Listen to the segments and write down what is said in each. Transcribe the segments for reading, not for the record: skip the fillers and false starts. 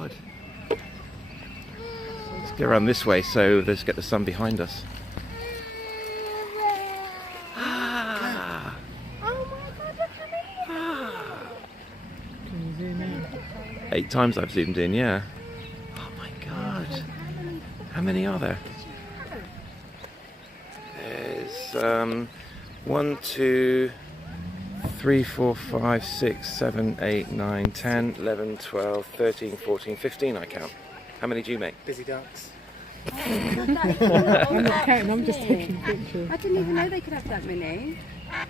god. Let's go around this way so let's get the sun behind us. Ah. Oh my god, look how many! Ah. Can you zoom in? 8 times I've zoomed in, yeah. Oh my god. How many are there? There's 1, 2, 3, 4, 5, 6, 7, 8, 9, 10, 11, 12, 13, 14, 15 I count. How many do you make? Busy ducks. I'm not counting, I'm just taking pictures. I didn't even know they could have that many.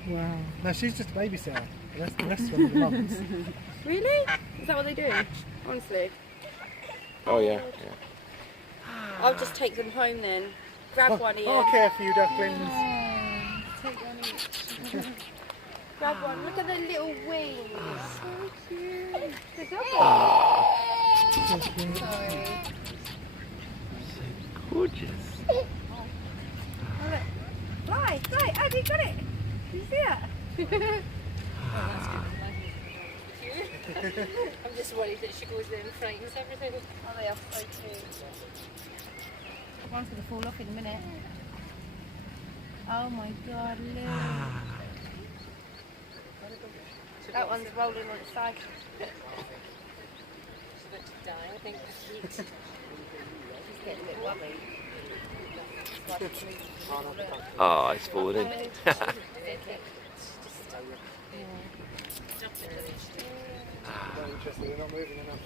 Wow. No, she's just a babysitter. The rest of them are the mums. Really? Is that what they do? Honestly. Oh yeah. I'll just take them home then. Grab one each. I'll care for you, ducklings. Take one each. Grab one. Look at their little wings. So cute. They're Sorry. Gorgeous. Oh, look. Fly, fly. Andy, you got it. Did you see it? I'm just worried that she goes there and frightens everything. Oh, they are so cute. One's going to fall off in a minute. Oh my god, look. That one's rolling on its side. She's about to die, I think. She's getting a bit worried. Oh, it's fallen in. Interesting, they're not moving enough.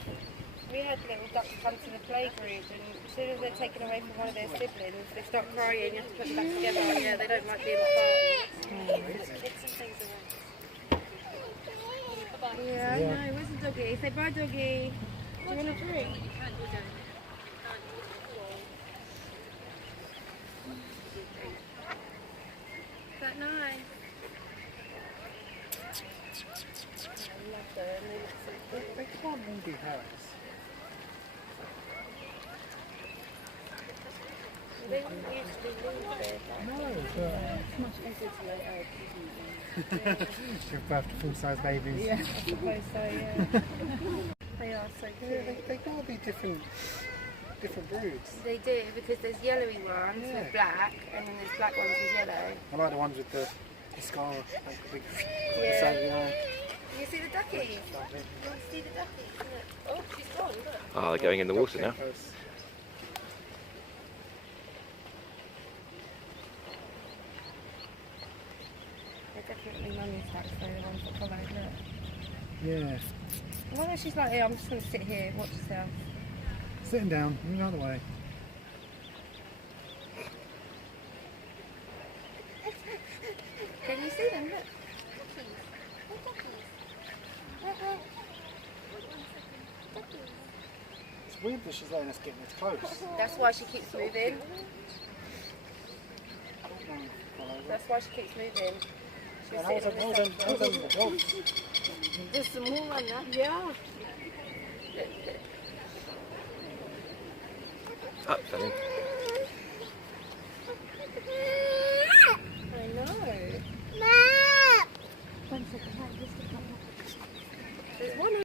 We had little ducks come to the playgroup, and as soon as they're taken away from one of their siblings, they start crying. You have to put them back together. Yeah, they don't like being apart. Yeah, I know. Where's the doggy? Say bye, doggy. Do you want a drink? Is that nice? I love them. They look so cute. They can't all be hares. They wouldn't usually leave there. No, It's much easier to lay eggs, isn't it? give birth to full-size babies. Yeah, I suppose so, yeah. They are so Yeah, cute. they gotta be different broods. They do, because there's yellowy ones Yeah. with black, and then there's black ones with yellow. I like the ones with the scar, like the big Yeah. side of the eye. You see the duckies? You want to see the duckies? Look. Oh, she's gone, look. Oh, they're going in the water now. Geckos. They're definitely mummy stacks, though, the ones that follow, look. Yeah. Why don't she's like, here, I'm just going to sit here, watch yourself. Sitting down, move out of the way. Can you see them? Look. Duckies. Duckies. It's weird that she's letting us get this close. That's why she keeps moving. I don't mind. That's why she keeps moving. She's Hold sitting on, on hold this on, hold on, hold on. There's some more on there. Yeah. Up, fell in.